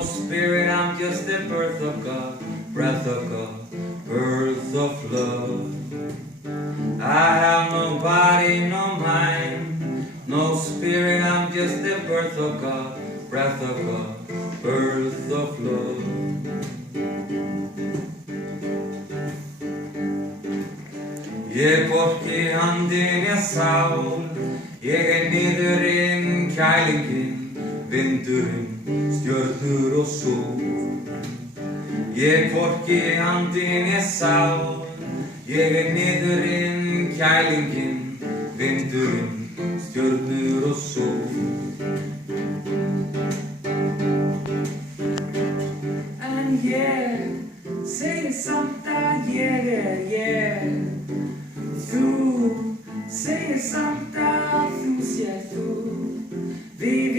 no spirit, I'm just the birth of God, breath of God, birth of love. I have no body, no mind, no spirit, I'm just the birth of God, breath of God, birth of love. Ég hvorki andi né sál, ég niðurinn, kælingin, vindurinn, stjörnur og sól. Ég hvorki andi né sál, ég niðurinn, kælingin, vindurinn, stjörnur og sól. En ég segi samt að ég ég. Þú segir samt að þú sér þú. Við,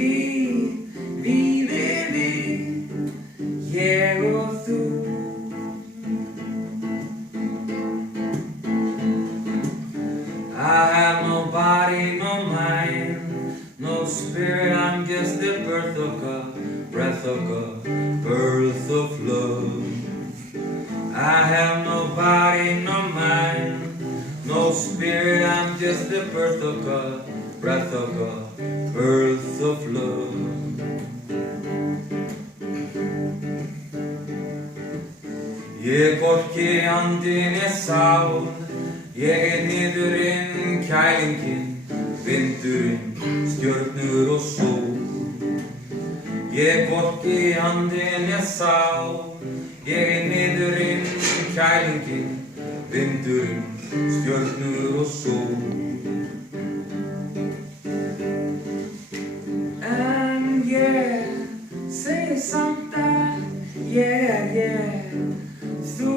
ég og þú. I have no body, no mind, no spirit, I'm just the birth of God, breath of God, birth of love. I have no body, no mind, no spirit, I'm just the birth of God, breath of God, birth of love. Ég hvorki andi né sál, ég niðurinn, kælingin, vindurinn, stjörnur og sól. Ég hvorki andi né sál, ég niðurinn, kælingin, vindurinn, stjörnur og sól. En ég segi samt að ég. Þú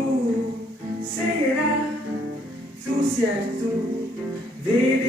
segir að þú sér þú. Við